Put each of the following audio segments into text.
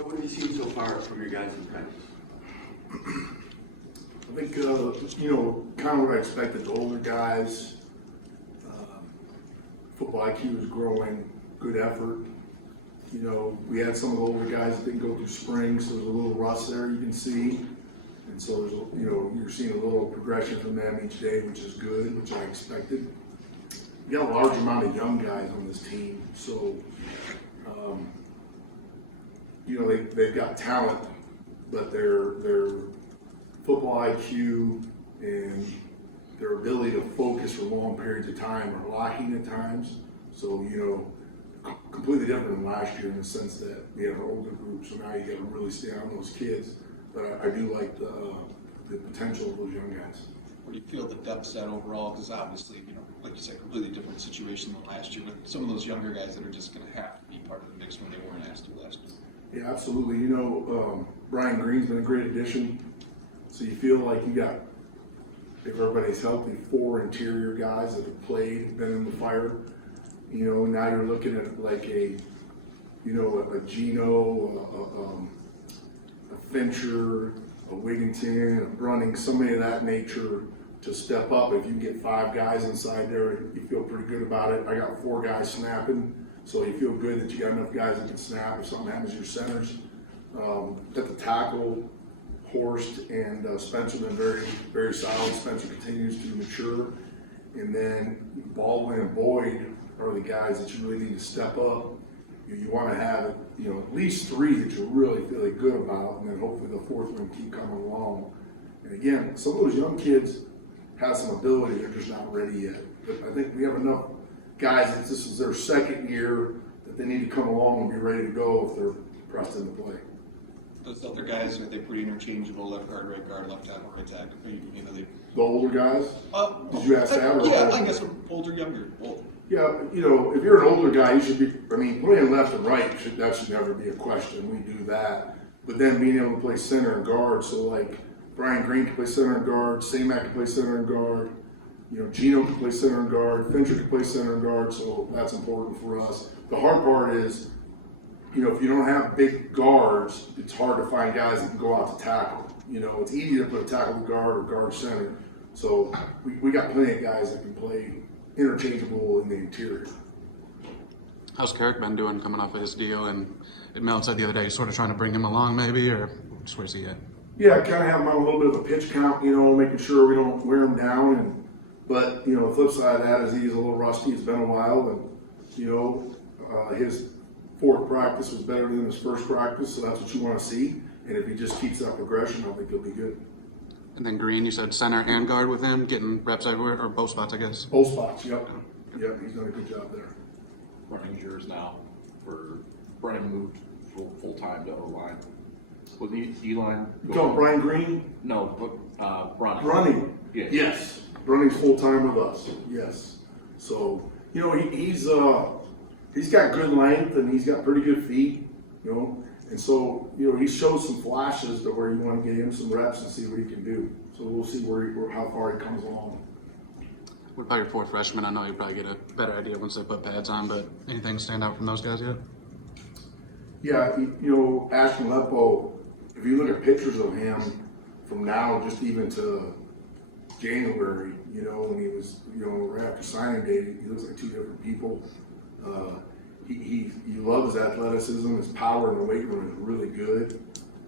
So what have you seen so far from your guys in practice? I think, kind of what I expected. The older guys, football IQ is growing, good effort. We had some of the older guys that didn't go through spring, so there's a little rust there you can see. And so there's, you're seeing a little progression from them each day, which is good, which I expected. We got a large amount of young guys on this team, so, they've got talent, but their football IQ and their ability to focus for long periods of time are lacking at times. So, completely different than last year in the sense that we have an older group, so now you got to really stay on those kids. But I do like the potential of those young guys. Where do you feel the depth's at overall? Because obviously, like you said, completely different situation than last year, but some of those younger guys that are just going to have to be part of the mix when they weren't asked to last year. Yeah, absolutely. Brian Green's been a great addition. So you feel like you got, if everybody's healthy, 4 interior guys that have played, been in the fire. Now you're looking at like a Gino, a Fincher, a Wigginton, a Brunning, somebody of that nature to step up. If you can get 5 guys inside there, you feel pretty good about it. I got 4 guys snapping, so you feel good that you got enough guys that can snap if something happens to your centers. At the tackle, Horst and Spencer have been very, very solid. Spencer continues to mature. And then Baldwin and Boyd are the guys that you really need to step up. You want to have, at least 3 that you really feel good about, and then hopefully the 4th one keep coming along. And again, some of those young kids have some ability, they're just not ready yet. But I think we have enough guys that this is their 2nd year that they need to come along and be ready to go if they're pressed into play. Those other guys, are they pretty interchangeable? Left guard, right tackle, right tackle. They. The older guys? Did you ask that? Yeah, I guess older, younger, both. Yeah, if you're an older guy, you should be, playing left and right, that should never be a question. We do that. But then being able to play center and guard, so like Brian Green can play center and guard, Samac can play center and guard, Gino can play center and guard, Fincher can play center and guard, so that's important for us. The hard part is, if you don't have big guards, it's hard to find guys that can go out to tackle. It's easy to put a tackle guard or guard center. So we got plenty of guys that can play interchangeable in the interior. How's Carrick been doing coming off of his deal? And Mel said the other day, sort of trying to bring him along maybe, or just where's he at? Yeah, I kind of have him on a little bit of a pitch count, making sure we don't wear him down. But the flip side of that is he's a little rusty. It's been a while, and his 4th practice was better than his 1st practice, so that's what you want to see. And if he just keeps that progression, I think he'll be good. And then Green, you said center and guard with him, getting reps everywhere, or both spots, I guess? Both spots, yep. Yep, he's done a good job there. Running's yours now. Running moved full time to O-line. Was he D-line? You talking Brian Green? No, but Running. Running. Yeah. Yes. Running's full time with us. Yes. So he's got good length and he's got pretty good feet. And so, he shows some flashes to where you want to get him some reps and see what he can do. So we'll see how far he comes along. What about your 4th freshman? I know you probably get a better idea once they put pads on, but anything stand out from those guys yet? Yeah, Ashton Lepo, if you look at pictures of him from now just even to January, when he was, right after signing day, he looks like 2 different people. He loves his athleticism, his power in the weight room is really good.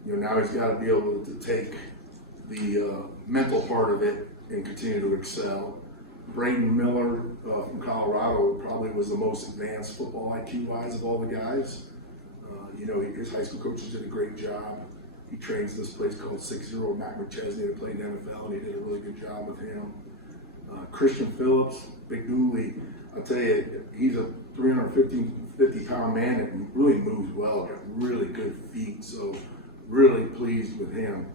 Now he's got to be able to take the mental part of it and continue to excel. Braden Miller from Colorado probably was the most advanced football IQ-wise of all the guys. His high school coaches did a great job. He trains this place called 6-0 Mac McChesney that played in the NFL, and he did a really good job with him. Christian Phillips, Big Dooley, I'll tell you, he's a 350-pound man that really moves well, got really good feet, so really pleased with him,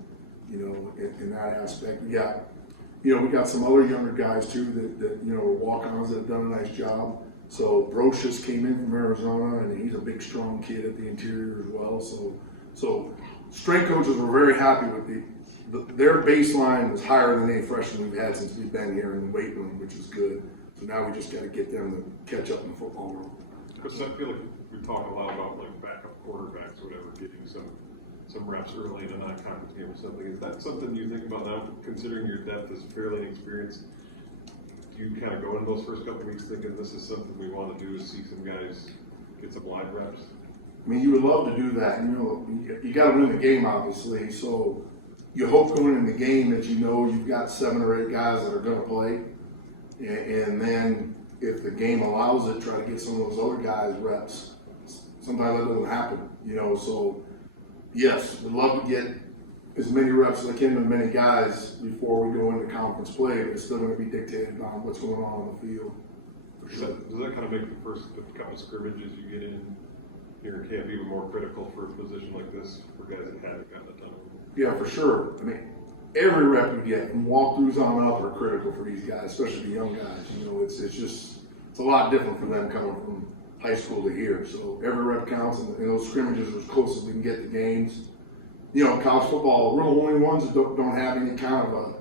in that aspect. We got some other younger guys too that are walk-ons that have done a nice job. So Brocious came in from Arizona, and he's a big, strong kid at the interior as well. So strength coaches were very happy with their baseline was higher than any freshman we've had since we've been here in the weight room, which is good. So now we just got to get them to catch up in the football world. Because I feel like we talk a lot about like backup quarterbacks, or whatever, getting some reps early in a non-conference game or something. Is that something you think about now, considering your depth is fairly inexperienced? Do you kind of go into those first couple weeks thinking this is something we want to do, is see some guys get some live reps? I mean, you would love to do that. You know, you got to win the game, obviously. So you hope going in the game that you know you've got 7 or 8 guys that are going to play, and then if the game allows it, try to get some of those other guys reps. Sometimes that doesn't happen, you know. So yes, we'd love to get as many reps as I can with many guys before we go into conference play. But it's still going to be dictated by what's going on the field. For sure. Does that kind of make the couple scrimmages you get in here in camp even more critical for a position like this for guys that haven't gotten a ton of them? Yeah, for sure. I mean, every rep you get from walkthroughs on up are critical for these guys, especially the young guys. You know, it's a lot different for them coming from high school to here. So every rep counts, and those scrimmages are as close as we can get to games. You know, college football, we're the only ones that don't have any kind of a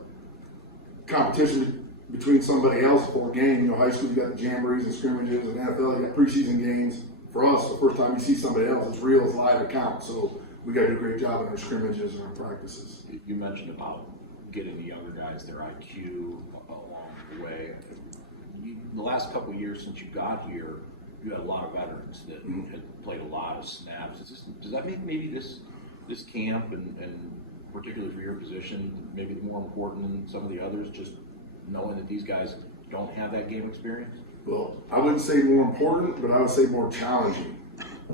competition between somebody else for a game. You know, high school, you got the jamborees and scrimmages, and NFL, you got preseason games. For us, the first time you see somebody else, it's real, it's live, it counts. So we got to do a great job in our scrimmages and our practices. You mentioned about getting the younger guys their IQ along the way. The last couple of years since you got here, you had a lot of veterans that had played a lot of snaps. Does that make maybe this camp and particularly for your position maybe more important than some of the others, just knowing that these guys don't have that game experience? Well, I wouldn't say more important, but I would say more challenging.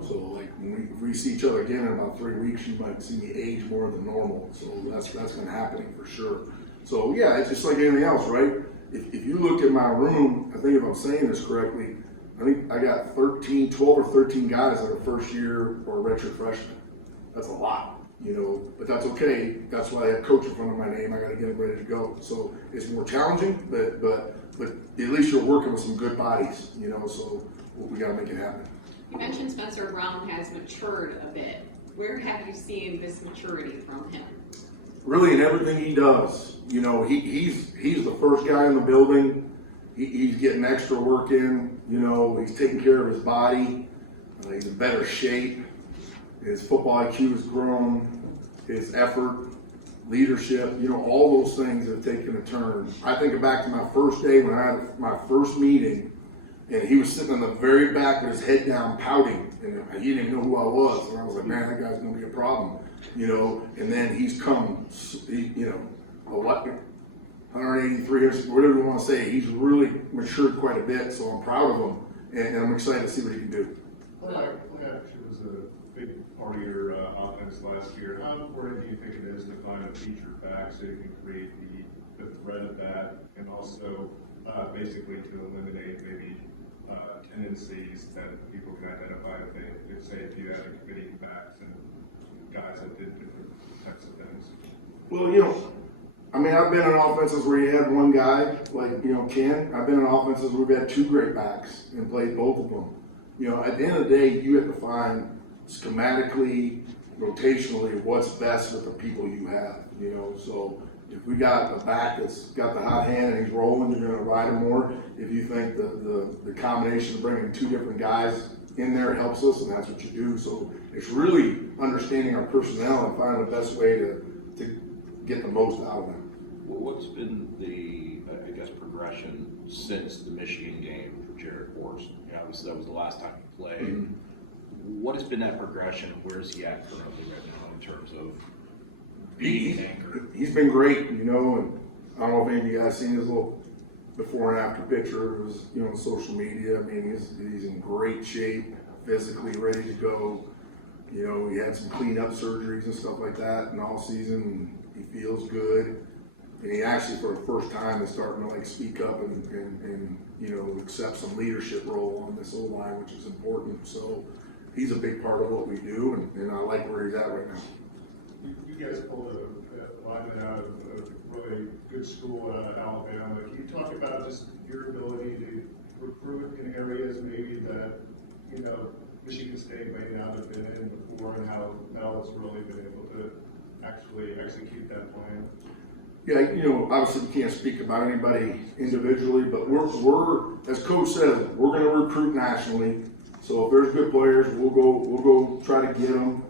So, like, if we see each other again in about 3 weeks, you might see me age more than normal. So that's going to happen for sure. So, yeah, it's just like anything else, right? If you look at my room, I think if I'm saying this correctly, I think I got 12 or 13 guys that are first year or redshirt freshmen. That's a lot, you know, but that's okay. That's why I have coach in front of my name. I got to get them ready to go. So it's more challenging, but at least you're working with some good bodies, you know, so we got to make it happen. You mentioned Spencer Brown has matured a bit. Where have you seen this maturity from him? Really in everything he does. You know, he's the first guy in the building. He's getting extra work in. You know, he's taking care of his body. He's in better shape. His football IQ has grown. His effort, leadership, you know, all those things have taken a turn. I think back to my first day when I had my first meeting, and he was sitting in the very back with his head down pouting, and he didn't even know who I was. And I was like, man, that guy's going to be a problem, you know. And then he's come, you know, 180, 300, whatever you want to say. He's really matured quite a bit, so I'm proud of him, and I'm excited to see what he can do. Play action was a big part of your offense last year. How important do you think it is to find a feature back so you can create the threat of that, and also basically to eliminate maybe tendencies that people can identify if you had a committee backs and guys that did different types of things? Well, you know, I mean, I've been in offenses where you had one guy, like, you know, Ken. I've been in offenses where we've had 2 great backs and played both of them. You know, at the end of the day, you have to find schematically, rotationally, what's best with the people you have, you know. So if we got a back that's got the hot hand and he's rolling, you're going to ride him more. If you think the combination of bringing 2 different guys in there helps us, and that's what you do. So it's really understanding our personnel and finding the best way to get the most out of them. Well, what's been the, I guess, progression since the Michigan game for Jared Horst? You know, obviously that was the last time he played. Mm-hmm. What has been that progression? Where is he at currently right now in terms of being an anchor? He's been great, you know, and I don't know if any of you guys seen his little before and after picture. It was, you know, on social media. I mean, he's in great shape, physically ready to go. You know, he had some cleanup surgeries and stuff like that in all season. And he feels good. And he actually, for the first time, is starting to, like, speak up and you know, accept some leadership role on this O-line, which is important. So he's a big part of what we do, and I like where he's at right now. You guys pulled a lineman out of a really good school out of Alabama. Can you talk about just your ability to recruit in areas maybe that, you know, Michigan State may not have been in before, and how Mel has really been able to actually execute that plan? Yeah, you know, obviously we can't speak about anybody individually, but we're as Coach says, we're going to recruit nationally. So if there's good players, we'll go try to get them.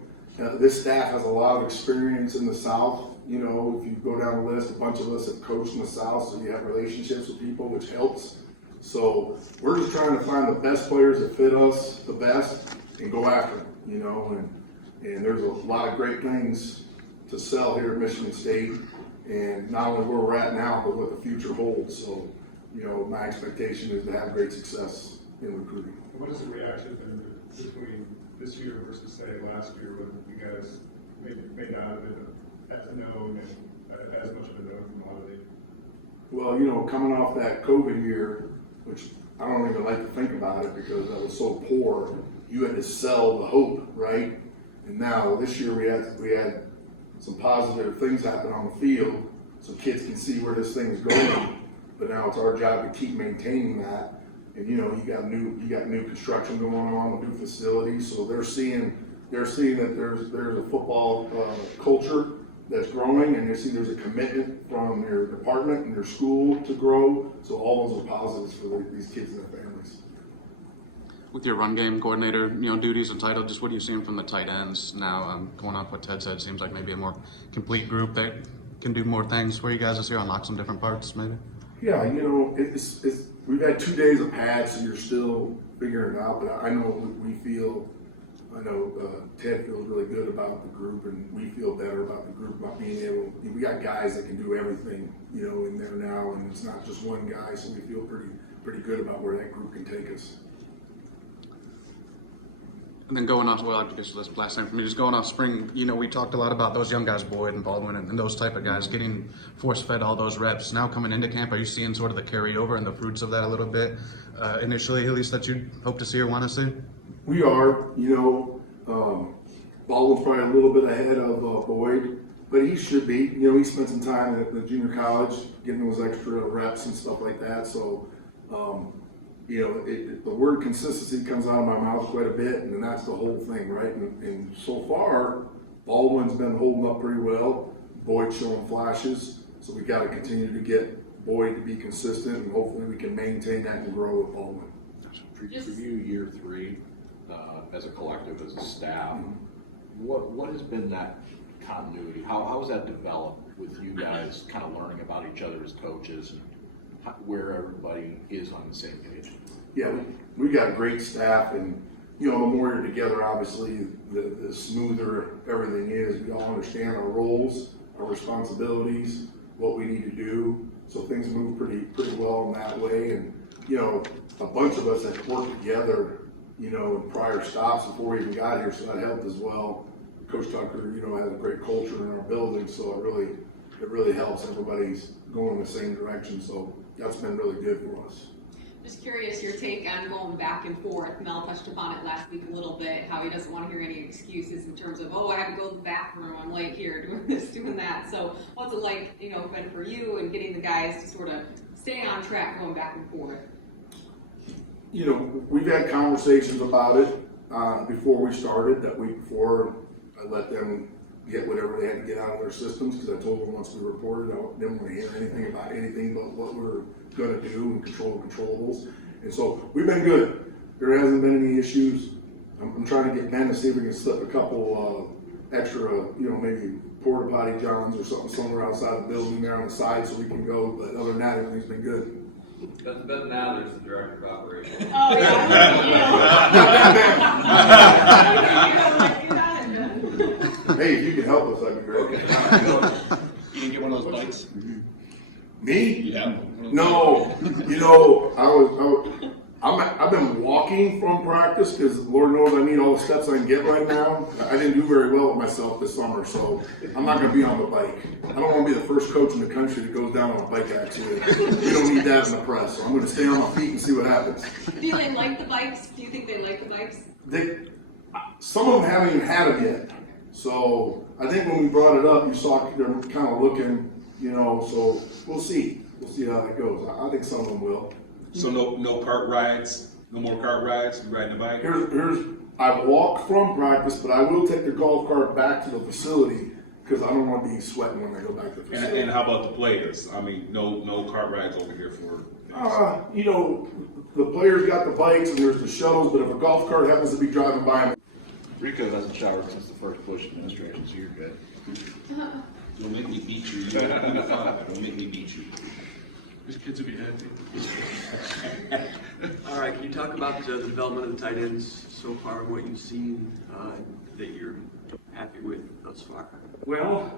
This staff has a lot of experience in the South. You know, if you go down the list, a bunch of us have coached in the South, so you have relationships with people, which helps. So we're just trying to find the best players that fit us the best and go after them, you know, and there's a lot of great things to sell here at Michigan State, and not only where we're at now, but what the future holds. So, you know, my expectation is to have great success in recruiting. What has the reaction been between this year versus, say, last year, when you guys may not have been as known and as much of a known commodity? Well, you know, coming off that COVID year, which I don't even like to think about it because that was so poor, you had to sell the hope, right? And now this year we had some positive things happen on the field, so kids can see where this thing is going. But now it's our job to keep maintaining that. And you know, you got new construction going on with new facilities, so they're seeing that there's a football culture that's growing, and they see there's a commitment from their department and their school to grow. So all those are positives for these kids and their families. With your run game coordinator, you know, duties and title, just what are you seeing from the tight ends now? Going off what Ted said, seems like maybe a more complete group that can do more things for you guys this year, unlock some different parts, maybe. Yeah, you know, it's we've had 2 days of pads, so you're still figuring it out. But I know Ted feels really good about the group, and we feel better about the group, about being able. We got guys that can do everything, you know, in there now, and it's not just one guy. So we feel pretty good about where that group can take us. And then going off, well, I guess this last thing for me, just going off spring, you know, we talked a lot about those young guys, Boyd and Baldwin and those type of guys getting force-fed all those reps. Now coming into camp, are you seeing sort of the carryover and the fruits of that a little bit initially, at least that you hope to see or want to see? We are, you know, Baldwin's probably a little bit ahead of Boyd, but he should be. You know, he spent some time at the junior college getting those extra reps and stuff like that. So, you know, the word consistency comes out of my mouth quite a bit, and that's the whole thing, right? And so far, Baldwin's been holding up pretty well. Boyd's showing flashes, so we got to continue to get Boyd to be consistent, and hopefully we can maintain that and grow with Baldwin. For you, year 3, as a collective, as a staff, what has been that continuity? How has that developed with you guys kind of learning about each other as coaches and where everybody is on the same page? Yeah, we got a great staff, and you know, the more you're together, obviously, the smoother everything is. We all understand our roles, our responsibilities, what we need to do, so things move pretty well in that way. And you know, a bunch of us have worked together, you know, in prior stops before we even got here, so that helped as well. Coach Tucker, you know, has a great culture in our building, so it really helps. Everybody's going in the same direction, so that's been really good for us. Just curious your take on going back and forth. Mel touched upon it last week a little bit, how he doesn't want to hear any excuses in terms of, oh, I had to go to the bathroom, I'm late here, doing this, doing that. So what's it like, you know, been for you and getting the guys to sort of stay on track going back and forth? You know, we've had conversations about it before we started, that week before. I let them get whatever they had to get out of their systems, because I told them once we reported, I didn't want to hear anything about anything but what we're going to do and control the controllables. And so we've been good. There hasn't been any issues. I'm trying to get Ben to see if we can slip a couple extra, you know, maybe porta potty johns or something somewhere outside the building there on the side so we can go. But other than that, everything's been good. But now there's the director of operations. Oh, Hey, if you can help us, that'd be great. You can get one of those bikes? Me? Yeah. No, you know, I've been walking from practice because Lord knows I need all the steps I can get right now. I didn't do very well with myself this summer, so I'm not going to be on the bike. I don't want to be the first coach in the country that goes down on a bike accident. We don't need that in the press, so I'm going to stay on my feet and see what happens. Do they like the bikes? Do you think they like the bikes? Some of them haven't even had it yet. So I think when we brought it up, you saw they're kind of looking, you know, so we'll see. We'll see how that goes. I think some of them will. So no cart rides, no more cart rides, you riding the bike? I walk from practice, but I will take the golf cart back to the facility because I don't want to be sweating when I go back to the facility. And how about the players? I mean, no cart rides over here for. You know, the players got the bikes and there's the shuttles, but if a golf cart happens to be driving by them, Rico hasn't showered since the first Bush administration, so you're good. Don't make me beat you. You're 5. Don't make me beat you. These kids will be happy. All right, can you talk about the development of the tight ends so far, what you've seen that you're happy with thus far? Well,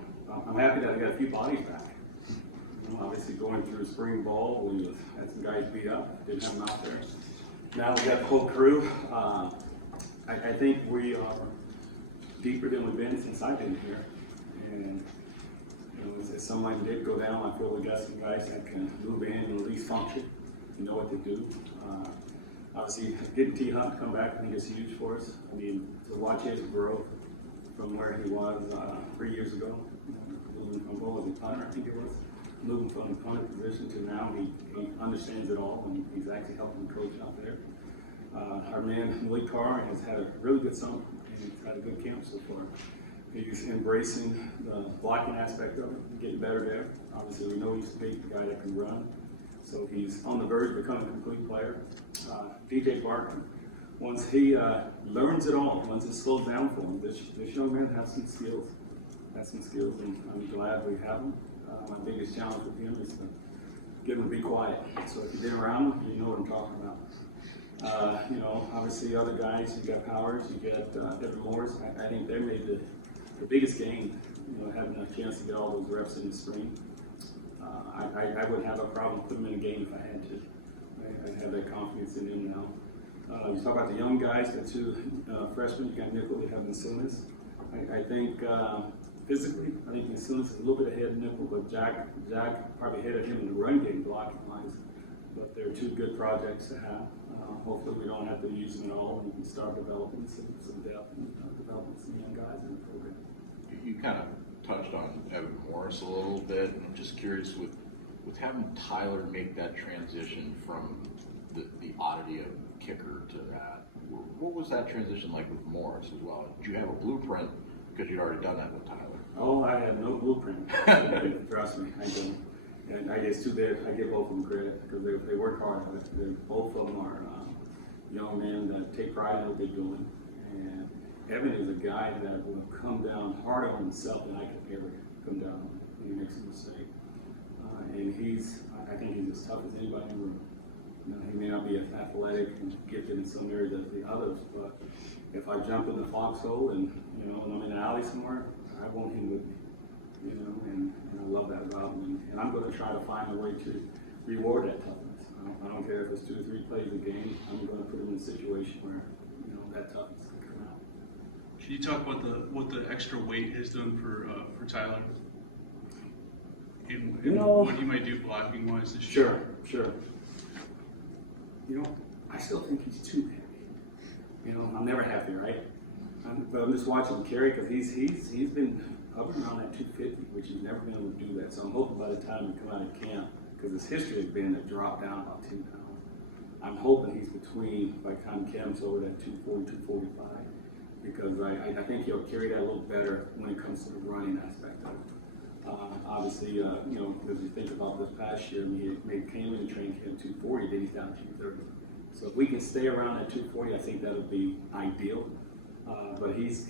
I'm happy that I got a few bodies back. You know, obviously going through spring ball, we had some guys beat up, didn't have them out there. Now we got the whole crew. I think we are deeper than we've been since I've been here. And you know, as someone did go down, I feel we got some guys that can move in and at least function and know what to do. Obviously, getting T. Hunt to come back, I think is huge for us. I mean, to watch his growth from where he was 3 years ago, moving from what was he, punter, I think it was, moving from the punter position to now he understands it all and he's actually helping the coach out there. Our man Malik Carr has had a really good summer and he's had a good camp so far. He's embracing the blocking aspect of it, getting better there. Obviously, we know he's a big guy that can run, so he's on the verge of becoming a complete player. DJ Barker, once he learns it all, once it slows down for him, this young man has some skills. And I'm glad we have him. My biggest challenge with him is to get him to be quiet. So if you've been around him, you know what I'm talking about. You know, obviously other guys, you got Powers, you got Evan Morris. I think they made the biggest gain, you know, having a chance to get all those reps in the spring. I wouldn't have a problem putting them in a game if I had to. I have that confidence in them now. You talk about the young guys, the two freshmen, you got Nickel, you have Insulis. I think physically, I think Insulis is a little bit ahead of Nickel, but Jack probably ahead of him in the run game blocking wise. But they're two good projects to have. Hopefully we don't have to use them at all and we can start developing some depth and developing some young guys in the program. You kind of touched on Evan Morris a little bit, and I'm just curious with having Tyler make that transition from the oddity of kicker to that. What was that transition like with Morris as well? Did you have a blueprint because you'd already done that with Tyler? Oh, I have no blueprint. Trust me, I don't. And I guess too bad. I give both of them credit because they work hard. Both of them are young men that take pride in what they're doing. And Evan is a guy that will come down harder on himself than I could ever come down on when he makes a mistake. And I think he's as tough as anybody in the room. You know, he may not be as athletic and gifted in some areas as the others, but if I jump in the foxhole and I'm in an alley somewhere, I want him with me. You know, and I love that about him. And I'm going to try to find a way to reward that toughness. I don't care if it's 2 or 3 plays a game. I'm going to put him in a situation where that toughness can come out. Can you talk about what the extra weight has done for Tyler? And what he might do blocking wise this year? Sure. I still think he's too heavy. I'm never happy, right? But I'm just watching him carry because he's been hovering around that 250, which he's never been able to do that. So I'm hoping by the time we come out of camp, because his history has been to drop down about 10 pounds. I'm hoping he's between, by the time Cam's over that 240, 245, because I think he'll carry that a little better when it comes to the running aspect of it. Obviously, as you think about this past year, he came in and trained camp 240, then he's down to 230. So if we can stay around at 240, I think that would be ideal. But he's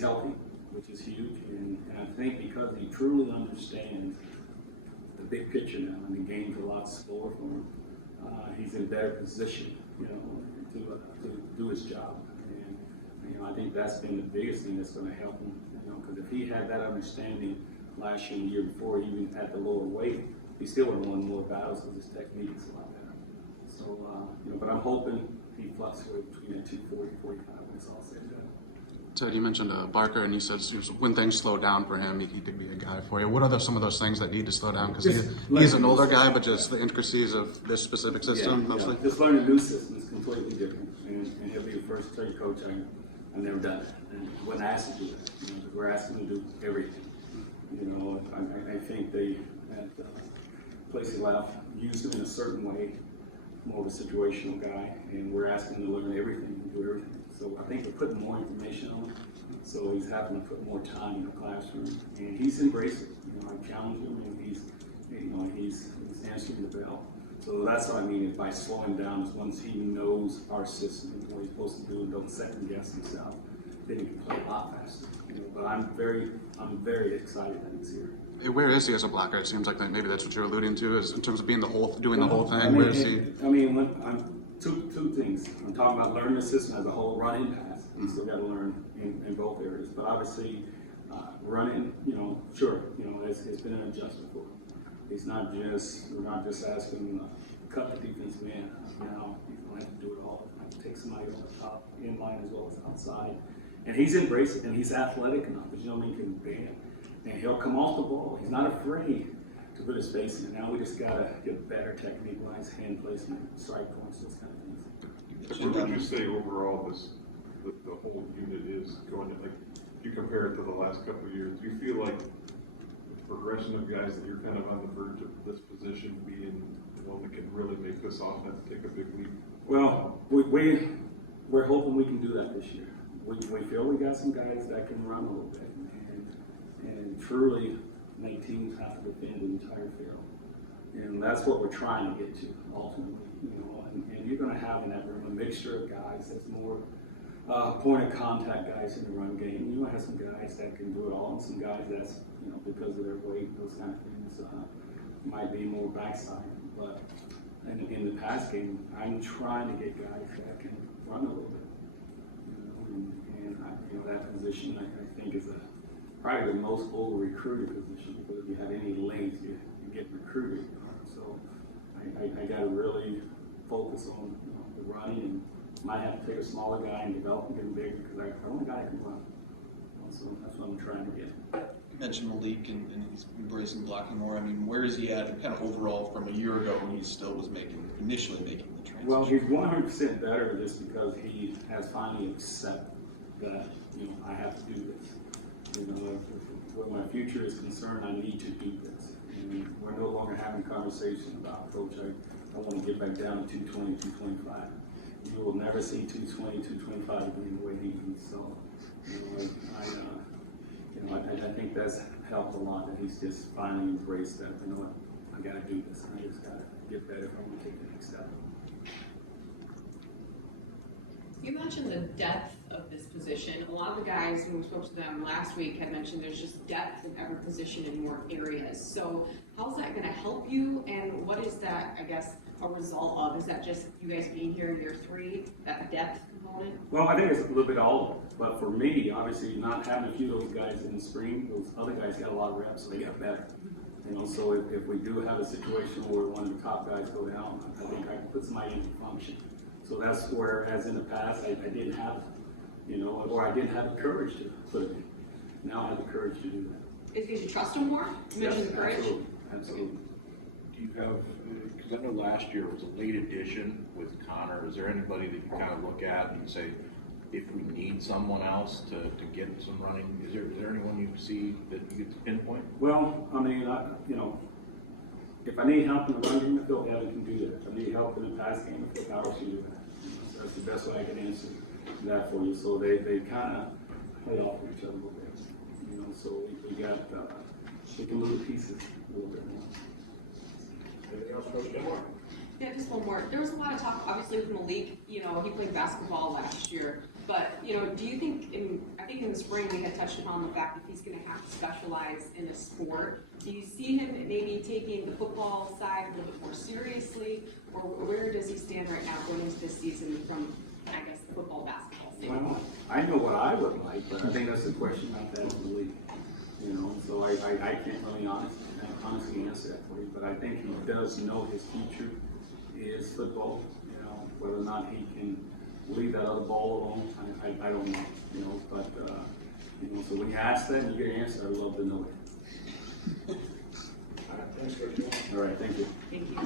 healthy, which is huge, and I think because he truly understands the big picture now, and the game's a lot slower for him, he's in better position, to do his job. And I think that's been the biggest thing that's going to help him, because if he had that understanding last year and the year before, even at the lower weight, he still would have won more battles because his technique is a lot better. So, but I'm hoping he fluctuates between that 240 and 45 when it's all said and done. Ted, you mentioned Barker, and you said when things slow down for him, he could be a guy for you. What are some of those things that need to slow down? Because he's an older guy, but just the intricacies of this specific system, mostly? Just learning a new system is completely different. And he'll be the first to tell you, Coach, I've never done it. And wasn't asked to do that. Because we're asking him to do everything. I think they, at place he left, used him in a certain way, more of a situational guy, and we're asking him to learn everything and do everything. So I think we're putting more information on him, so he's having to put more time in the classroom, and he's embraced it. I challenge him, and he's answering the bell. So that's what I mean by slowing down, is once he knows our system and what he's supposed to do and don't second guess himself, then he can play a lot faster. You know, but I'm very excited that he's here. Hey, where is he as a blocker? It seems like maybe that's what you're alluding to, is in terms of being doing the whole thing. I mean, Where is he? Two things. I'm talking about learning the system as a whole, run and pass. You still got to learn in both areas. But obviously, running, you know, sure, you know, it's been an adjustment for him. We're not just asking him to cut the defense man. Now he's going to have to do it all. Have to take somebody on the top, in line as well as outside. And he's embraced it, and he's athletic enough, because you know, he can bend. And he'll come off the ball. He's not afraid to put his face in it. Now we just gotta get better technique-wise, hand placement, strike points, those kind of things. Where would you say overall the whole unit is going? Like, if you compare it to the last couple of years, do you feel like the progression of guys that you're kind of on the verge of this position being the one that can really make this offense take a big leap? Well, we're hoping we can do that this year. We feel we got some guys that can run a little bit and truly make teams have to defend the entire field. And that's what we're trying to get to ultimately, you know, and you're going to have in that room a mixture of guys that's more point of contact guys in the run game. You're going to have some guys that can do it all, and some guys that's, you know, because of their weight, those kind of things, might be more backside. But in the pass game, I'm trying to get guys that can run a little bit. You know, that position I think is probably the most over-recruited position, because if you have any length, you get recruited. So I got to really focus on, you know, the running, and might have to take a smaller guy and develop him, get him bigger, because I only got can run. So that's what I'm trying to get. You mentioned Malik and he's embracing blocking more. I mean, where is he at kind of overall from a year ago when he still was initially making the transition? Well, he's 100% better just because he has finally accepted that, you know, I have to do this. You know, where my future is concerned, I need to do this. And we're no longer having conversation about, Coach, I want to get back down to 220, 225. You will never see 220, 225 again the way he is. So, you know, I think that's helped a lot, that he's just finally embraced that. You know what, I got to do this. I just got to get better if I want to take the next step. You mentioned the depth of this position. A lot of the guys, when we spoke to them last week, had mentioned there's just depth in every position in more areas. So how's that going to help you, and what is that, I guess, a result of? Is that just you guys being here in year 3, that depth component? Well, I think it's a little bit all of it. But for me, obviously, not having a few of those guys in the spring, those other guys got a lot of reps, so they got better. You know, so if we do have a situation where one of the top guys go down, I think I can put somebody into function. So that's where, as in the past, I didn't have it, you know, or I didn't have the courage to put it in. Now I have the courage to do that. Is because you trust them more? You mentioned the courage? Absolutely. Do you have, because I know last year was a late addition with Connor. Is there anybody that you kind of look at and say, if we need someone else to get some running, is there anyone you see that you get to pinpoint? Well, I mean, you know, if I need help in the run game, I feel Evan can do that. If I need help in the pass game, I feel Howard can do that. So that's the best way I can answer that for you. So they kind of play off of each other a little bit. You know, so we got, we can move the pieces a little bit more. Anything else, Coach Gilmore? Yeah, just one more. There was a lot of talk, obviously, with Malik. You know, he played basketball last year. But, you know, do you think, I think in the spring we had touched upon the fact that he's going to have to specialize in a sport. Do you see him maybe taking the football side a little bit more seriously? Or where does he stand right now going into this season from, I guess, the football, basketball standpoint? Well, I know what I would like, but I think that's a question like that in the league. You know, so I can't really honestly answer that for you. But I think he does know his future is football. You know, whether or not he can leave that other ball alone, I don't know, you know, but, you know, so when you ask that and you get an answer, I'd love to know it. All right, thanks, Coach Gilmore. All right, thank you. Thank you.